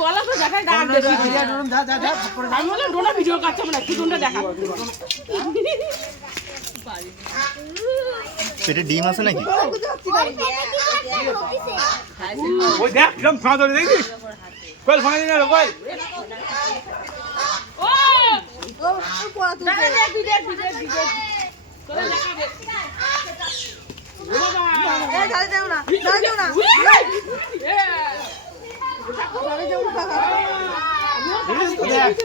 বলো তো দেখাই ডাক দেখি। আমি বললাম ডোনা ভিডিও কাটছে না কি কোনটা দেখা। পেটে ডিম আছে নাকি? ওই দেখ কিরম ফাঁদ ধরে দেখছিস কল ফাঁকা দিন না কল ও! দেখা দেখ ভিডিও ভিডিও ভিডিও তোরা দেখাবে এই এদিকে দেখাও আলোটা দেখাও হ্যাঁ দেখা দেখ তাহলে ব-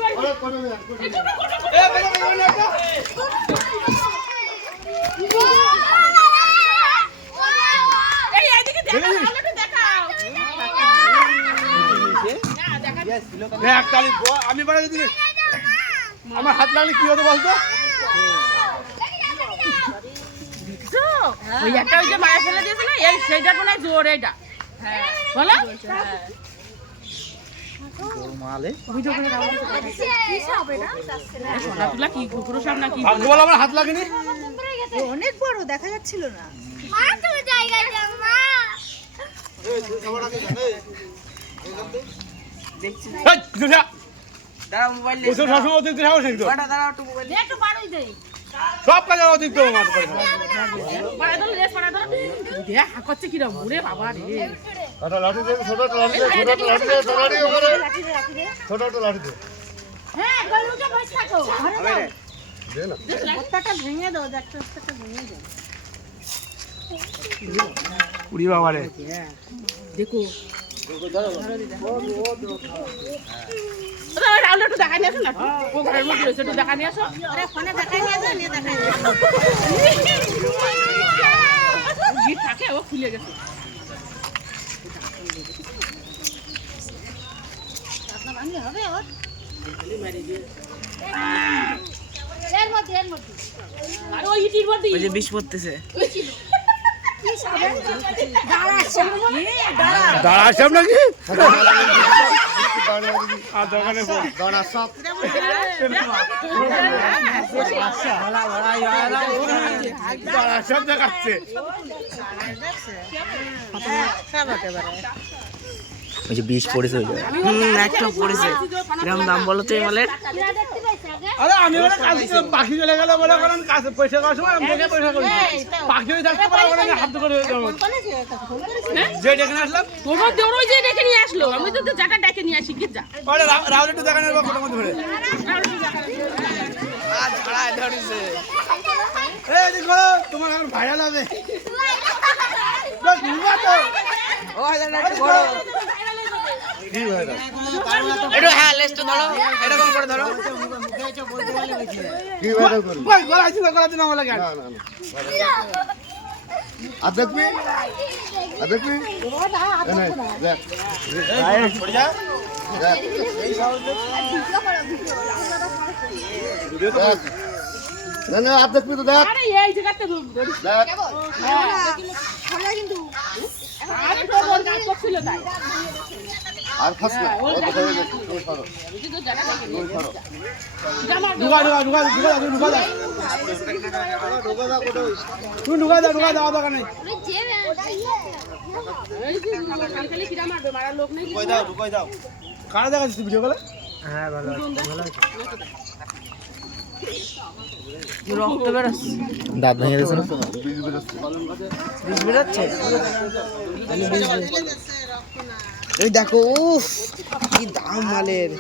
আমি আমার হাত লাগলে কি হতো বলতো একটা ওই যে মায়ের ফেলে দিয়েছে না, এই সেইটা মনে হয় জোর এইটা। হ্যাঁ। বলো সোনা তুলা কি কুকুরো সাপ না কি ভাগ্য বল আমার হাত লাগেনি? অনেক বড় দেখা যাচ্ছিল না। এই, কিছু না। ওসব সবসময় অতিরিক্ত সাহস নাকি তোর? একটু বাড়াই দেই সব কাজে অতিরিক্ত মাথা করে না। পাড়া দল রেস পাড়া দল দেখ হা করছে কিরম ওরে বাবা রে হ্যাঁ গরুকে বসে থাকো ঘরে দাও বস্তাটা ভেঙে দাও একটা বস্তাটা ভেঙে দাও। উড়ি বাবা রে দেখো রাউন্ড একটু দেখা নিয়ে আসো না ও ঘরের মধ্যে রয়েছে একটু দেখা নিয়ে আসো। আরে ফোনে দেখাই নিয়ে যাও নিয়ে দেখাই নিয়ে গিট থাকে ও খুলে গেছে। হবে ওর এর মধ্যে এর মধ্যে আর ওই ইটির মধ্যে ওই যে বিষ পড়তেছে সব দাঁড়া সব দেখাচ্ছে ওই যে বিষ পড়েছে ওই। হুম একটা পড়েছে। কিরম দাম বলো তো এই মালের আরে আমি কাজ করতে- পাখি চলে গেলে বলে কারণ কাছে পয়সা করার সময় আমি তোকে পয়সা করি। পাখি যদি থাকতে পারে বলে হাত করে যে ডেকে আসলাম। তোমার ওই যে ডেকে নিয়ে আসলো। আমি তো ডেকে নিয়ে আসি কি যা। আরে রাহুল একটু দেখানোর বা ফটো মধ্যে ধরে। এই এদিক তোমার এখন ভাইরাল হবে। তো ঘুরবা তো। কি ভাইরাল? একটু হ্যাঁ লেজটা ধরো। এরকম করে ধরো? কই, গলা ছিল, গলা ছিল আমার লাগে আর। আরে এই জায়গাতে ধরিস কিন্তু আরে তোর ওর কাজ করছিল তাই। আর খাস না। ঢুকা, ঢুকা, ঢুকা, ঢুকা দাও, ঢুকা দাও। তুমি ঢুকা দাও, ঢুকা দাও, দরকার নেই। কিরা মারবে মারার লোক নেই কারা দেখাচ্ছিস তুই ভিডিও কলে রক্ত বেরোচ্ছে? দাঁত ভেঙে গেছে না? বেরোচ্ছে। দেখো উফ কি দাম মালের।